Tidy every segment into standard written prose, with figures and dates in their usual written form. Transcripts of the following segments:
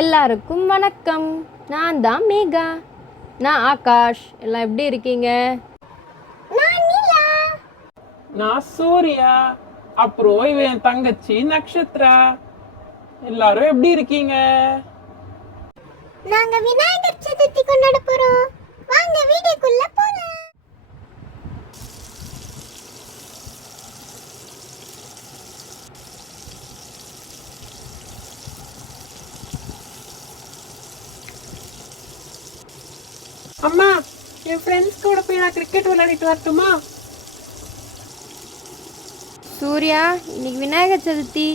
எல்லாருக்கும் வணக்கம். நான் தான் மேகா. நான் ஆகாஷ். எல்லாம் எப்படி இருக்கீங்க? நான் சூர்யா. அப்புறம் இவன் என் தங்கச்சி நக்ஷத்ரா. எல்லாரும் எப்படி இருக்கீங்க? நாங்க விநாயகர் சதுர்த்தி கொண்டாட போறோம். வாங்க வீடியோக்குள்ள போலாம். அம்மா, என் ஃப்ரெண்ட்ஸ் கூட போய் நான் கிரிக்கெட் விளையாடிட்டு வரட்டுமா? சூர்யா, இன்னைக்கு விநாயகர் சதுர்த்தி,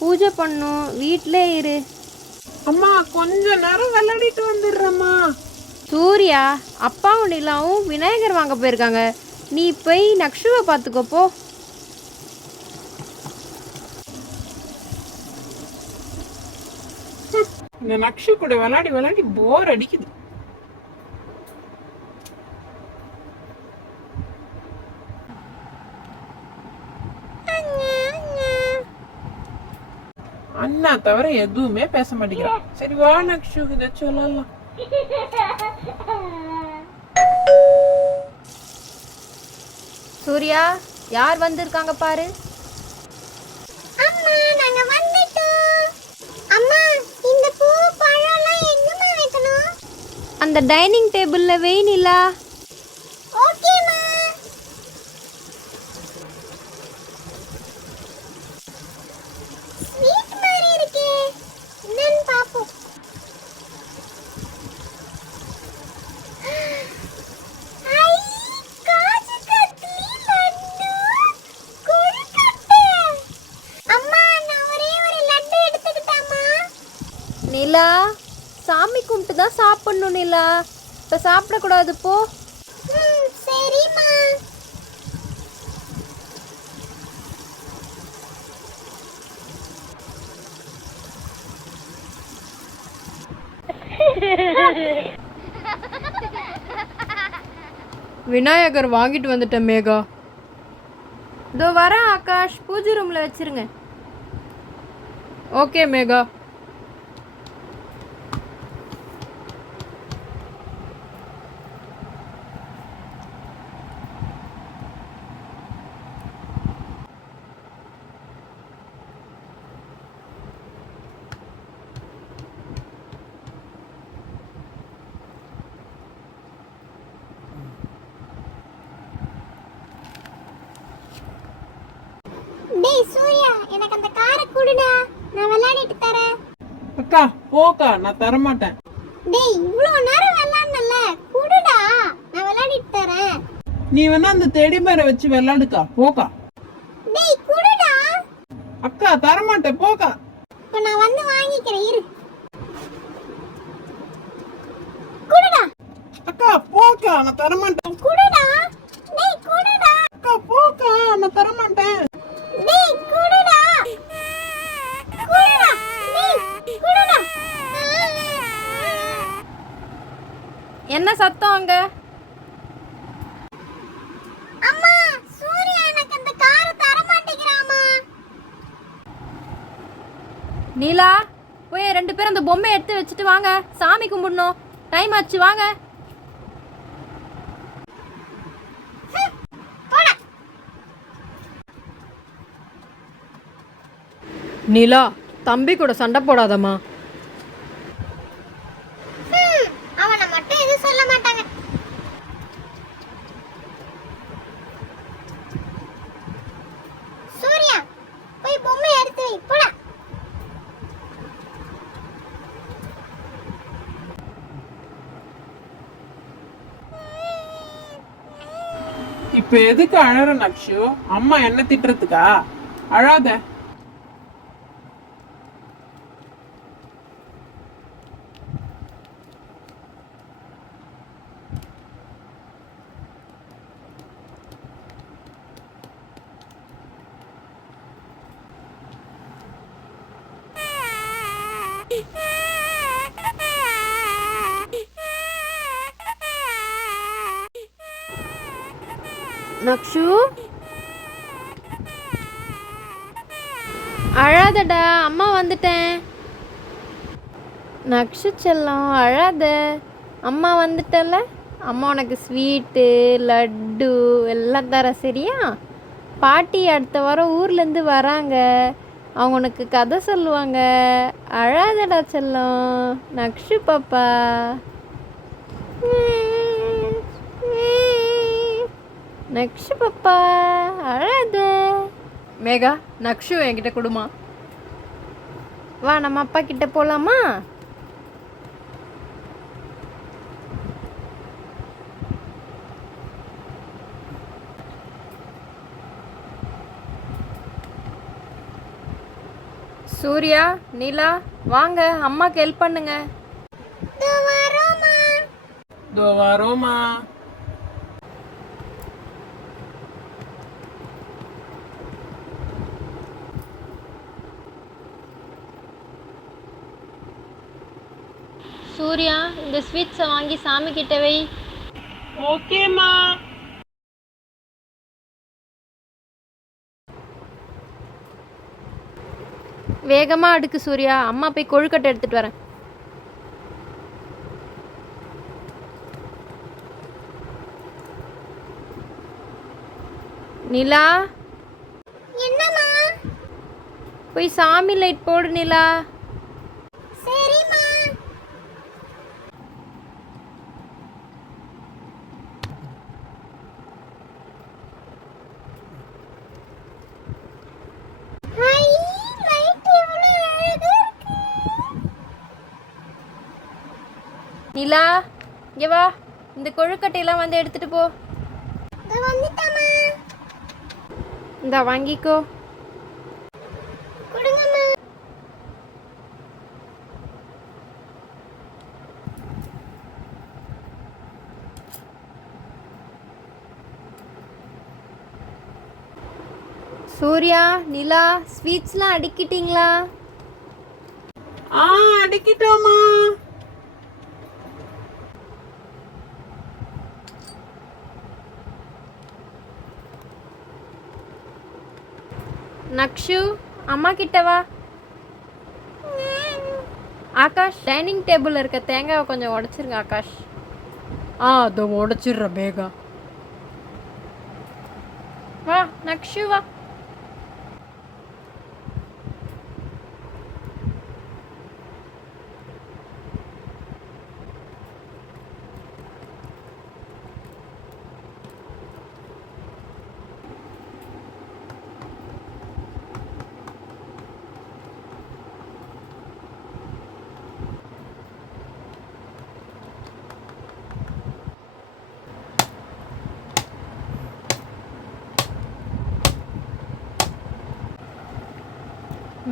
பூஜை பண்ணும், வீட்டிலே இரு. அம்மா, கொஞ்ச நேரம் விளையாடிட்டு வந்துடுறேம்மா. சூர்யா, அப்பாவும் நிலாவும் விநாயகர் வாங்க போயிருக்காங்க. நீ போய் நக்ஷுவை பார்த்துக்கோப்போ. இந்த நக்ஷு கூட விளையாடி விளையாடி போர் அடிக்குது. அண்ணா தவிர எதுவுமே பேச மாட்டேங்கிறான். சரி வா நக்ஷு, இதை சொல்லலாம். சூர்யா, யார் வந்திருக்காங்க பாரு. அம்மா, நாங்க வந்துட்டோம். அம்மா, இந்த பூ பழம்லாம் எங்கம்மா வைக்கணும்? அந்த டைனிங் டேபிள்ல வை நிலா. ஓகேம்மா. ஸ்வீட் மாதிரி இருக்கே. என்னன்னு பாப்போம். ஐ, காஜு கத்லி லட்டு, கொழுக்கட்டை. அம்மா, நான் ஒரே ஒரு லட்டு எடுத்துக்கிட்டாமா? நிலா, சாமி கும்பிட்டு தான் சாப்பிடணும் நிலா. இப்போ சாப்பிடக்கூடாது போ. சரிம்மா. விநாயகர் வாங்கிட்டு வந்துட்டேன் மேகா. இதோ வரேன் ஆகாஷ், பூஜை ரூம்ல வச்சிருங்க. ஓகே மேகா. டேய் சூர்யா, எனக்கு அந்த காரை குடுடா, நான் விளையாடிட்டு தரேன். அக்கா போக்கா, நான் தரமாட்டேன். டேய், இவ்ளோ நேரம் விளையாடனல, குடுடா, நான் விளையாடிட்டு தரேன். நீ வேணா அந்த டெடி பேரை வச்சு விளையாடுக்கா, போக்கா. டேய் குடுடா. அக்கா தரமாட்டேன், போக்கா. இப்ப நான் வந்து வாங்கிக்கிறேன், இரு. குடுடா. அக்கா போக்கா, நான் தரமாட்டேன். குடுடா. டேய் குடுடா. அக்கா போக்கா, நான் தரமாட்டேன். டேய் குடுடா. குடுடா. டேய் குடுடா. என்ன சத்தம் அங்க? அம்மா, சூர்யா எனக்கு அந்த காரை தர மாட்டேங்கிறாமா. நீலா, போய் 2 பேரும் அந்த பொம்மையை எடுத்து வச்சுட்டு வாங்க, சாமி கும்பிடணும். டைம் ஆச்சு, வாங்க. நீலா, தம்பி கூட சண்டை போடாதம்மா. அவனை மட்டும் எதுவும் சொல்ல மாட்டாங்க. சூர்யா, போய் பொம்மை எடுத்து வை, போடா. இப்ப எதுக்கு அழற நக்ஷு? அம்மா என்ன திட்டுறதுக்கா? அழாத. நக்ஷு, அழாதடா, அம்மா வந்துட்டேன். நக்ஷு செல்லம் அழாத, அம்மா வந்துட்டல. அம்மா உனக்கு ஸ்வீட்டு லட்டு எல்லாம் தர, சரியா? பாட்டி அடுத்த வாரம் ஊர்லேருந்து வராங்க, அவங்க உனக்கு கதை சொல்லுவாங்க. அழாதடா செல்லம், நக்ஷு பாப்பா. நக்ஷு பாப்பா அழாத. மேகா, நக்ஷு என்கிட்ட கொடுமா. வா, நம்ம அப்பா கிட்ட போலாமா? சூர்யா, நீலா, வாங்க அம்மாக்கு ஹெல்ப் பண்ணுங்க. தோ வரோமா. சூர்யா, இந்த ஸ்வீட்ஸை வாங்கி சாமி கிட்ட வை. ஓகேம்மா. வேகமா அடுக்கு சூர்யா, அம்மா போய் கொழுக்கட்டை எடுத்துட்டு வரேன். நிலா, என்னம்மா? போய் சாமி லைட் போடு நிலா. சரிம்மா. ஐ, லைட் எவ்வளவு அழகா இருக்கு. நிலா, இங்க வா, இந்த கொழுக்கட்டையெல்லாம் வந்து எடுத்துட்டு போ. இதோ வந்துட்டம்மா. இந்த வாங்கிக்கோ. கொடுங்கம்மா. சூர்யா, நிலா, ஸ்வீட்ஸ்லாம் அடிக்கிட்டீங்களா? அடிக்கிட்டோமா. நக்ஷு, அம்மா கிட்ட வா. ஆகாஷ், டைனிங் டேபிளில் இருக்க தேங்காவை கொஞ்சம் உடைச்சிருங்க ஆகாஷ். அதை உடைச்சிடுற பேகா. வா நக்ஷு வா.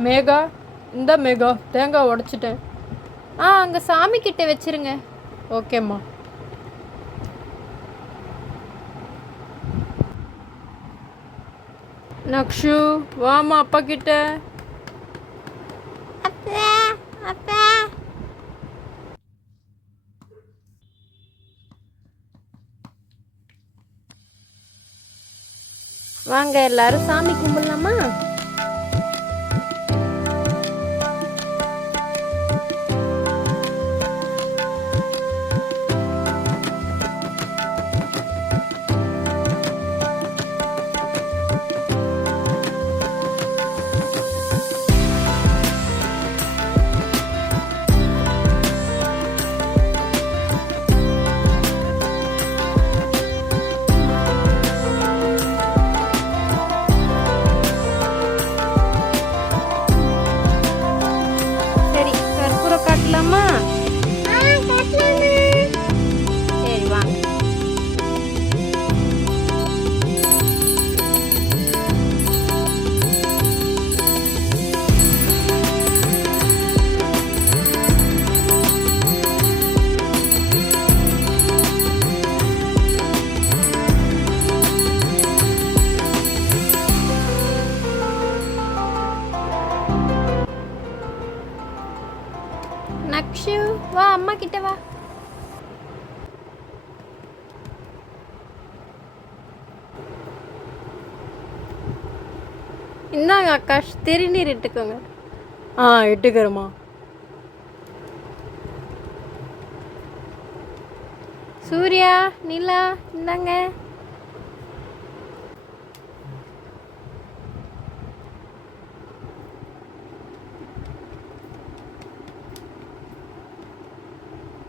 மேகா, இந்த மேகா தேங்காய் உடைச்சிட்டேன். அங்கே சாமி கிட்ட வச்சிருங்க. ஓகேம்மா. நக்ஷு, வாமா அப்பா கிட்ட. அப்பா, அப்பா. வாங்க எல்லாரும் சாமி கும்பிடலாமா? சரி, கற்பூரம் காட்டலாமா? காட்டலாமா. சரி வாங்க. நக்ஷு, வா அம்மா கிட்ட வா. இந்தாங்க ஆகாஷ், திருநீர் இட்டுக்கோங்க. இட்டுக்கிறேம்மா. சூர்யா, நிலா, இந்தாங்க.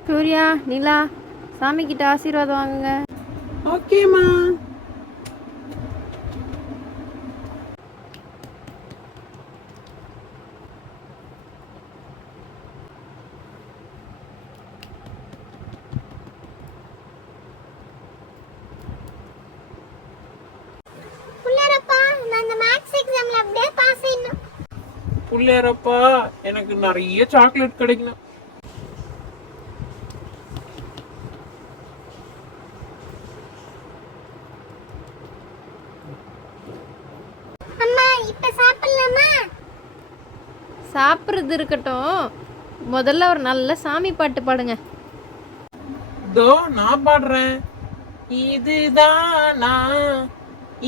சூர்யா, நிலா, சாமி கிட்ட ஆசீர்வாதம் வாங்குங்க. ஓகேம்மா. புள்ளாரப்பா நான் அந்த மேத்ஸ் எக்ஸாம்ல அப்படியே பாஸ் ஆயிடணும். புள்ளையரப்பா எனக்கு நிறைய சாக்லேட் கிடைக்கணும். அம்மா இப்ப சாப்பிடலாமா? சாப்பிட்றது இருக்கட்டும், முதல்ல ஒரு நல்ல சாமி பாட்டு பாடுங்க. இதோ நான் பாடுறேன். இதுதானா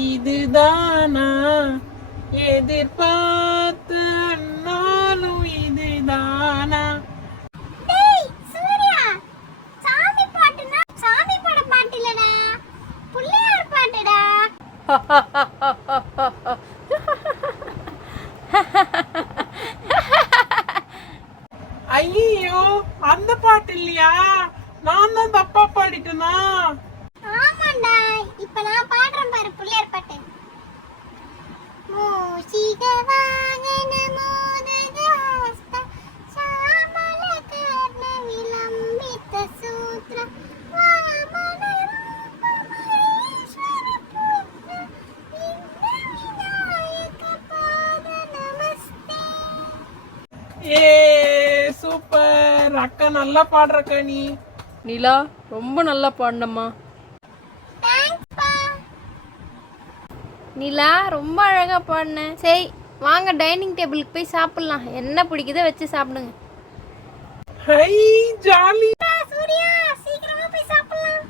இதுதானா எதிர்பார்த்த நாளும் இதுதானா. டேய் சூர்யா, சாமி பாட்டுனா சாமி பாட பாட்டு இல்லடா, புள்ளையார் பாட்டுடா. ஐயோ அந்த பாட்டு இல்லையா? நான் தான் தப்பா பாடிட்டேனா? ஆமாண்டா, இப்ப நான் பாடுறேன் பாரு புள்ளையார் பாட்டு. மூஷிக வாகன மோதகாஸ்த சாமல கர்ண விலம்பித சூத்ர வாமன ரூப மகேஸ்வர புத்திர விக்ன விநாயக பாத நமஸ்தே. ஏ சூப்பர் அக்கா, நல்லா பாடுறக்கா நீ. நிலா, ரொம்ப நல்லா பாடினம்மா. தேங்க்ஸ்ப்பா. நிலா, ரொம்ப அழகாக பாடினேன். சரி வாங்க டைனிங் டேபிளுக்கு போய் சாப்பிட்லாம். என்ன பிடிக்குதோ வச்சு சாப்பிடுங்க. Hi jolly. சூர்யா சீக்கிரமா போய் சாப்பிடலாம்.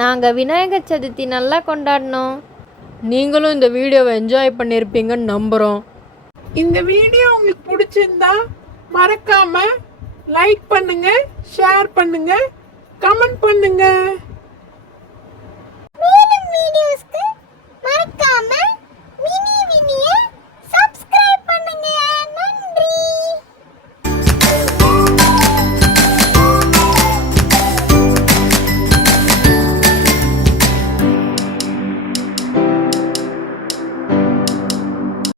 நாங்கள் விநாயகர் சதுர்த்தி நல்லா கொண்டாடினோம். நீங்களும் இந்த வீடியோவை என்ஜாய் பண்ணியிருப்பீங்கன்னு நம்புகிறோம். இந்த வீடியோ உங்களுக்கு பிடிச்சிருந்தா மறக்காம லைக் பண்ணுங்க, ஷேர் பண்ணுங்க, கமெண்ட் பண்ணுங்க. மேலும் வீடியோஸ்க்கு